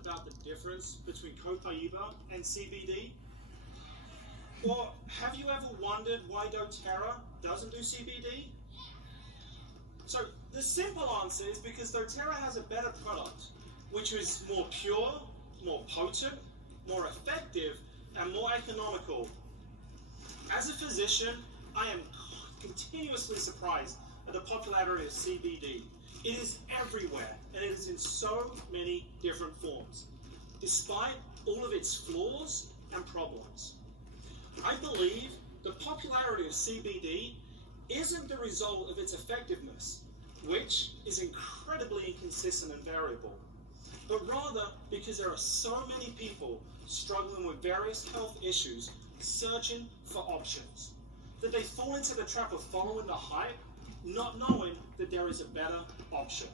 about the difference between Copaiba and CBD? Or have you ever wondered why dōTERRA doesn't do CBD? So the simple answer is because dōTERRA has a better product, which is more pure, more potent, more effective, and more economical. As a physician, I am continuously surprised at the popularity of CBD. It is everywhere, and it is in so many different forms, despite all of its flaws and problems. I believe the popularity of CBD isn't the result of its effectiveness, which is incredibly inconsistent and variable, but rather because there are so many people struggling with various health issues searching for options, that they fall into the trap of following the hype, not knowing that there is a better option.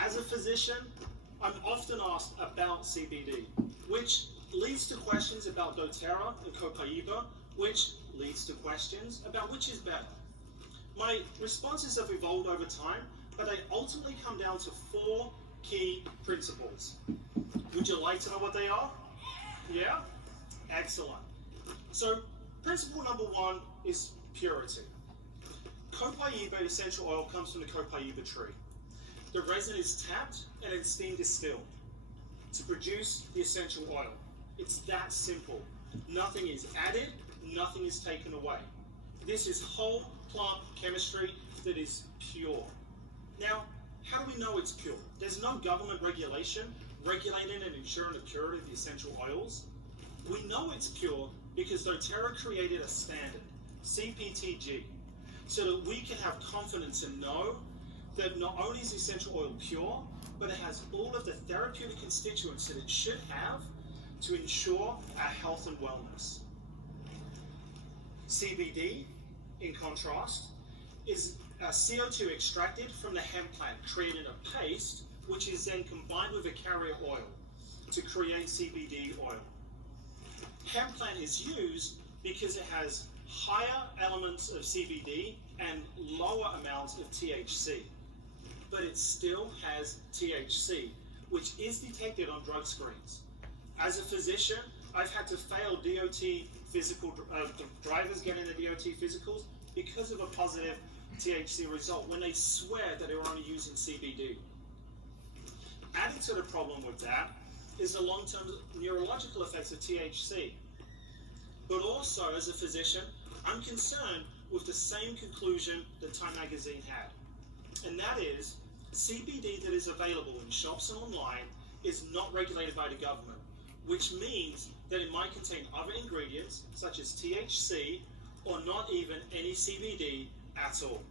As a physician, I'm often asked about CBD, which leads to questions about dōTERRA and Copaiba, which leads to questions about which is better. My responses have evolved over time, but they ultimately come down to 4 key principles. Would you like to know what they are? Yeah? Excellent. So, principle number 1 is purity. Copaiba essential oil comes from the Copaiba tree. The resin is tapped and then steam distilled to produce the essential oil. It's that simple. Nothing is added, nothing is taken away. This is whole plant chemistry that is pure. Now, how do we know it's pure? There's no government regulation regulating and ensuring the purity of the essential oils. We know it's pure because dōTERRA created a standard, CPTG, so that we can have confidence and know that not only is the essential oil pure, but it has all of the therapeutic constituents that it should have to ensure our health and wellness. CBD, in contrast, is CO2 extracted from the hemp plant, creating a paste, which is then combined with a carrier oil to create CBD oil. Hemp plant is used because it has higher elements of CBD and lower amounts of THC. But it still has THC, which is detected on drug screens. As a physician, I've had to fail DOT physical, drivers getting the DOT physicals because of a positive THC result when they swear that they were only using CBD. Adding to the problem with that is the long-term neurological effects of THC. But also, as a physician, I'm concerned with the same conclusion that Time Magazine had. And that is, CBD that is available in shops and online is not regulated by the government, which means that it might contain other ingredients, such as THC, or not even any CBD at all.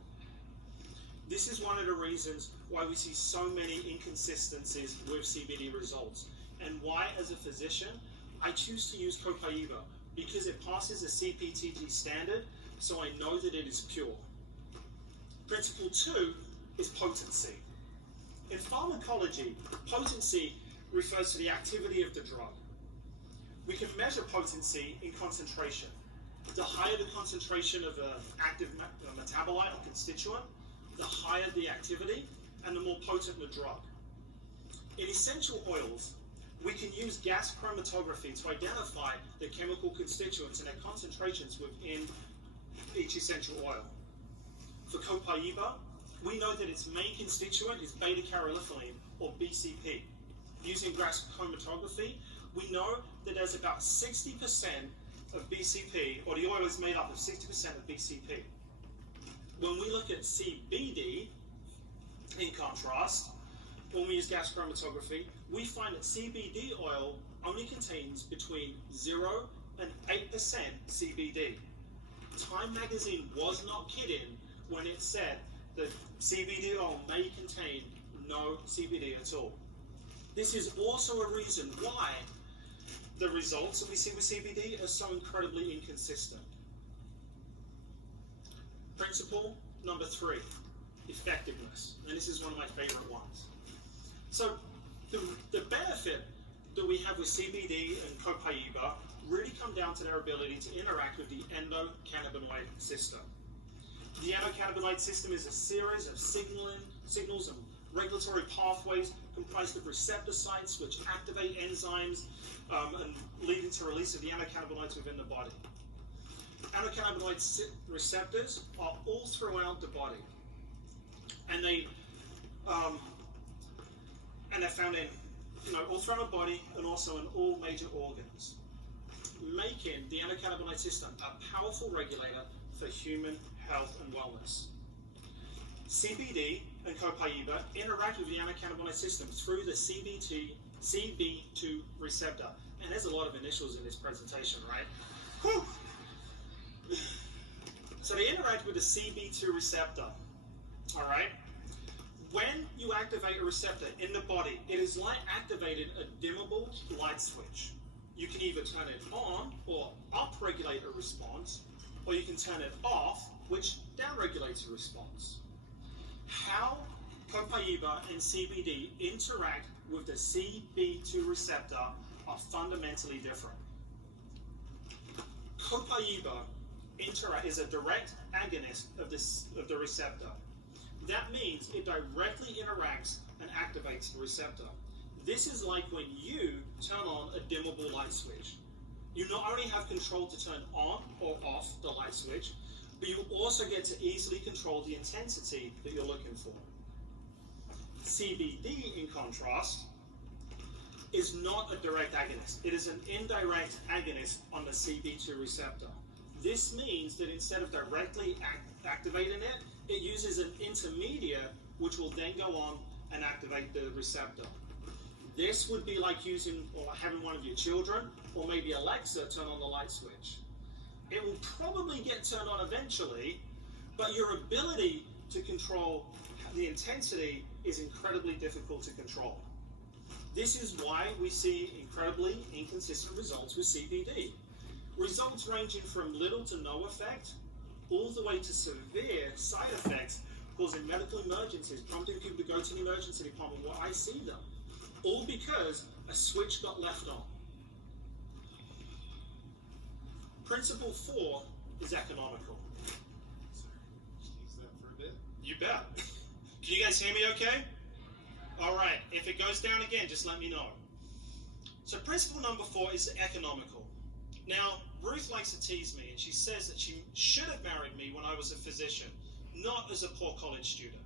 This is one of the reasons why we see so many inconsistencies with CBD results, and why, as a physician, I choose to use Copaiba, because it passes the CPTG standard, so I know that it is pure. Principle 2 is potency. In pharmacology, potency refers to the activity of the drug. We can measure potency in concentration. The higher the concentration of an active metabolite or constituent, the higher the activity and the more potent the drug. In essential oils, we can use gas chromatography to identify the chemical constituents and their concentrations within each essential oil. For Copaiba, we know that its main constituent is beta-caryophyllene, or BCP. Using gas chromatography, we know that there's about 60% of BCP, or the oil is made up of 60% of BCP. When we look at CBD, in contrast, when we use gas chromatography, we find that CBD oil only contains between 0 and 8% CBD. Time Magazine was not kidding when it said that CBD oil may contain no CBD at all. This is also a reason why the results that we see with CBD are so incredibly inconsistent. Principle number 3, effectiveness. And this is one of my favorite ones. So the benefit that we have with CBD and Copaiba really come down to their ability to interact with the endocannabinoid system. The endocannabinoid system is a series of signals and regulatory pathways comprised of receptor sites which activate enzymes and leading to release of the endocannabinoids within the body. Endocannabinoid receptors are all throughout the body, and they're found in all throughout the body and also in all major organs, making the endocannabinoid system a powerful regulator for human health and wellness. CBD and Copaiba interact with the endocannabinoid system through the CB2 receptor. And there's a lot of initials in this presentation, right? Whew. So they interact with the CB2 receptor, all right? When you activate a receptor in the body, it is like activating a dimmable light switch. You can either turn it on or upregulate a response, or you can turn it off, which downregulates a response. How Copaiba and CBD interact with the CB2 receptor are fundamentally different. Copaiba is a direct agonist of the receptor. That means it directly interacts and activates the receptor. This is like when you turn on a dimmable light switch. You not only have control to turn on or off the light switch, but you also get to easily control the intensity that you're looking for. CBD, in contrast, is not a direct agonist. It is an indirect agonist on the CB2 receptor. This means that instead of directly activating it, it uses an intermediate which will then go on and activate the receptor. This would be like using or having one of your children, or maybe Alexa, turn on the light switch. It will probably get turned on eventually, but your ability to control the intensity is incredibly difficult to control. This is why we see incredibly inconsistent results with CBD. Results ranging from little to no effect, all the way to severe side effects, causing medical emergencies, prompting people to go to the emergency department where I see them, all because a switch got left on. Principle 4 is economical. Sorry, use that for a bit. You bet. Can you guys hear me okay? All right, if it goes down again, just let me know. So principle number 4 is economical. Now, Ruth likes to tease me, and she says that she should have married me when I was a physician, not as a poor college student.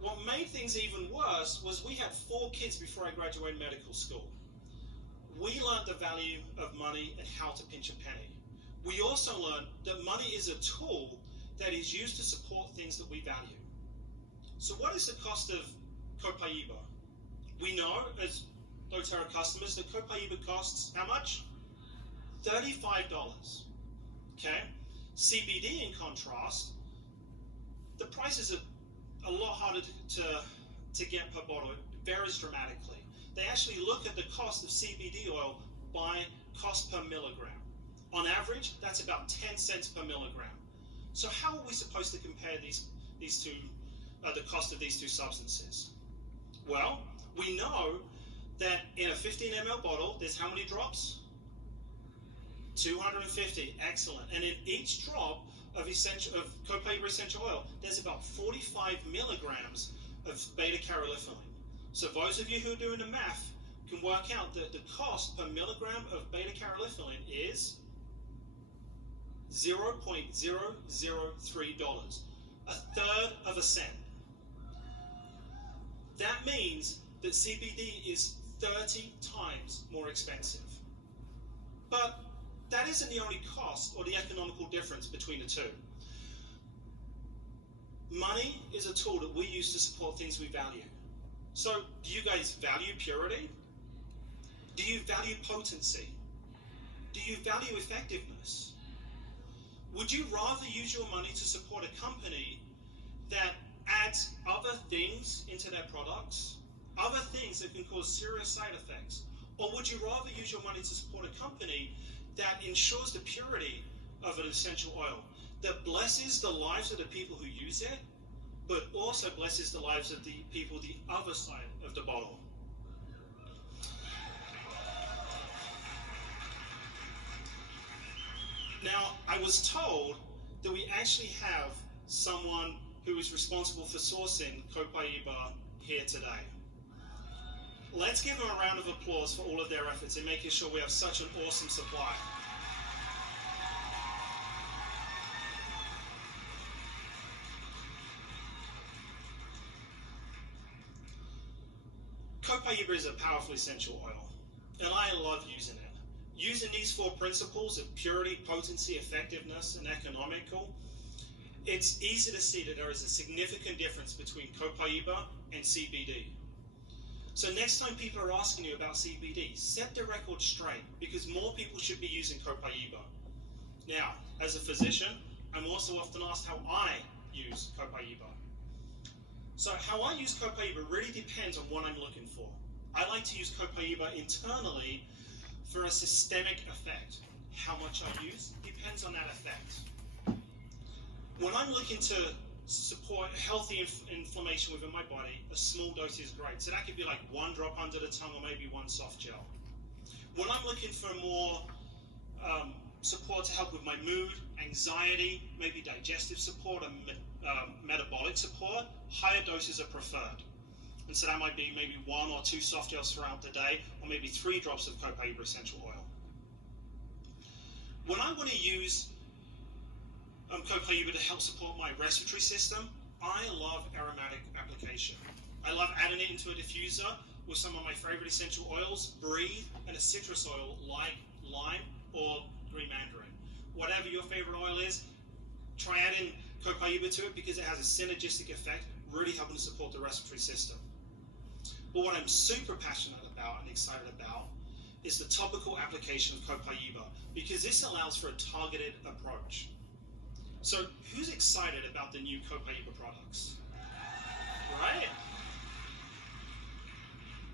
What made things even worse was we had 4 kids before I graduated medical school. We learned the value of money and how to pinch a penny. We also learned that money is a tool that is used to support things that we value. So what is the cost of Copaiba? We know, as dōTERRA customers, that Copaiba costs how much? $35. Okay? CBD, in contrast, the prices are a lot harder to get per bottle. It varies dramatically. They actually look at the cost of CBD oil by cost per milligram. On average, that's about 10 cents per milligram. So how are we supposed to compare these two, the cost of these two substances? Well, we know that in a 15 ml bottle, there's how many drops? 250. Excellent. And in each drop of Copaiba essential oil, there's about 45 milligrams of beta-caroliphyllene. So those of you who are doing the math can work out that the cost per milligram of beta-caroliphyllene is $0.003, a third of a cent. That means that CBD is 30 times more expensive. But that isn't the only cost or the economical difference between the two. Money is a tool that we use to support things we value. So, do you guys value purity? Do you value potency? Do you value effectiveness? Would you rather use your money to support a company that adds other things into their products, other things that can cause serious side effects? Or would you rather use your money to support a company that ensures the purity of an essential oil, that blesses the lives of the people who use it, but also blesses the lives of the people the other side of the bottle? Now, I was told that we actually have someone who is responsible for sourcing Copaiba here today. Let's give them a round of applause for all of their efforts in making sure we have such an awesome supply. Copaiba is a powerful essential oil, and I love using it. Using these 4 principles of purity, potency, effectiveness, and economical, it's easy to see that there is a significant difference between Copaiba and CBD. So next time people are asking you about CBD, set the record straight, because more people should be using Copaiba. Now, as a physician, I'm also often asked how I use Copaiba. So how I use Copaiba really depends on what I'm looking for. I like to use Copaiba internally for a systemic effect. How much I use depends on that effect. When I'm looking to support healthy inflammation within my body, a small dose is great. So that could be like 1 drop under the tongue or maybe 1 soft gel. When I'm looking for more support to help with my mood, anxiety, maybe digestive support and metabolic support, higher doses are preferred. And so that might be maybe 1 or 2 soft gels throughout the day, or maybe 3 drops of Copaiba essential oil. When I want to use Copaiba to help support my respiratory system, I love aromatic application. I love adding it into a diffuser with some of my favorite essential oils, breathe, and a citrus oil like lime or green mandarin. Whatever your favorite oil is, try adding Copaiba to it because it has a synergistic effect, really helping to support the respiratory system. But what I'm super passionate about and excited about is the topical application of Copaiba, because this allows for a targeted approach. So who's excited about the new Copaiba products? Right?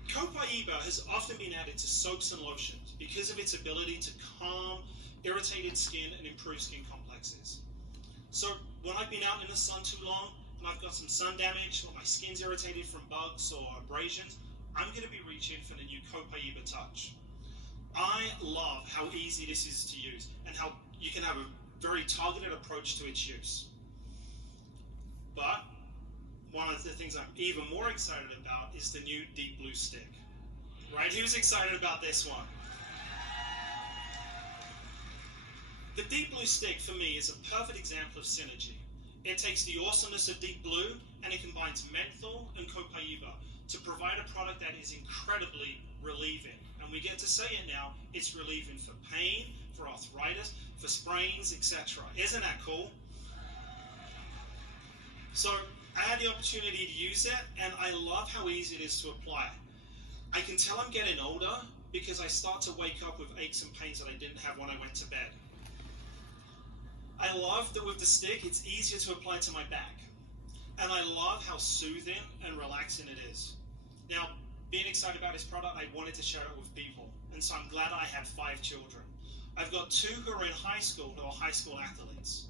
Copaiba has often been added to soaps and lotions because of its ability to calm irritated skin and improve skin complexes. So when I've been out in the sun too long and I've got some sun damage or my skin's irritated from bugs or abrasions, I'm going to be reaching for the new Copaiba Touch. I love how easy this is to use and how you can have a very targeted approach to its use. But one of the things I'm even more excited about is the new Deep Blue Stick. Right? Who's excited about this one? The Deep Blue Stick for me is a perfect example of synergy. It takes the awesomeness of Deep Blue and it combines menthol and Copaiba to provide a product that is incredibly relieving. And we get to say it now, it's relieving for pain, for arthritis, for sprains, etc. Isn't that cool? So I had the opportunity to use it and I love how easy it is to apply. I can tell I'm getting older because I start to wake up with aches and pains that I didn't have when I went to bed. I love that with the stick, it's easier to apply to my back. And I love how soothing and relaxing it is. Now, being excited about this product, I wanted to share it with people. And so I'm glad I have 5 children. I've got 2 who are in high school, who are high school athletes.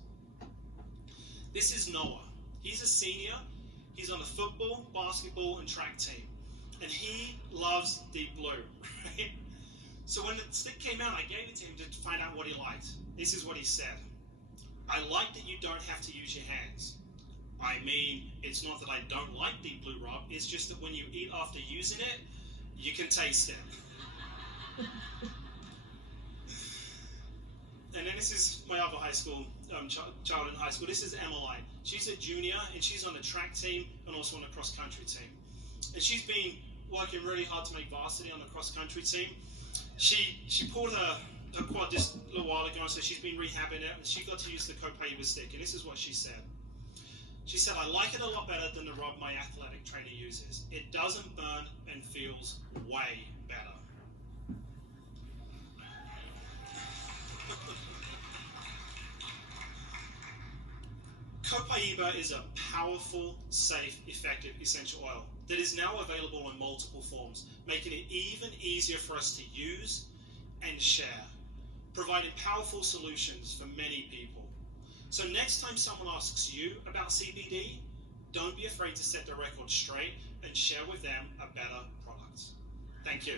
This is Noah. He's a senior. He's on the football, basketball, and track team. And he loves Deep Blue, right? So when the stick came out, I gave it to him to find out what he liked. This is what he said. I like that you don't have to use your hands. I mean, it's not that I don't like Deep Blue, Rob. It's just that when you eat after using it, you can taste it. And then this is my other high school, child in high school. This is Emmeline. She's a junior, and she's on the track team and also on the cross-country team. And she's been working really hard to make varsity on the cross-country team. She pulled her quad just a little while ago, so she's been rehabbing it, and she got to use the Copaiba stick, and this is what she said. She said, I like it a lot better than the rub my athletic trainer uses. It doesn't burn and feels way better. Copaiba is a powerful, safe, effective essential oil that is now available in multiple forms, making it even easier for us to use and share, providing powerful solutions for many people. So next time someone asks you about CBD, don't be afraid to set the record straight and share with them a better product. Thank you.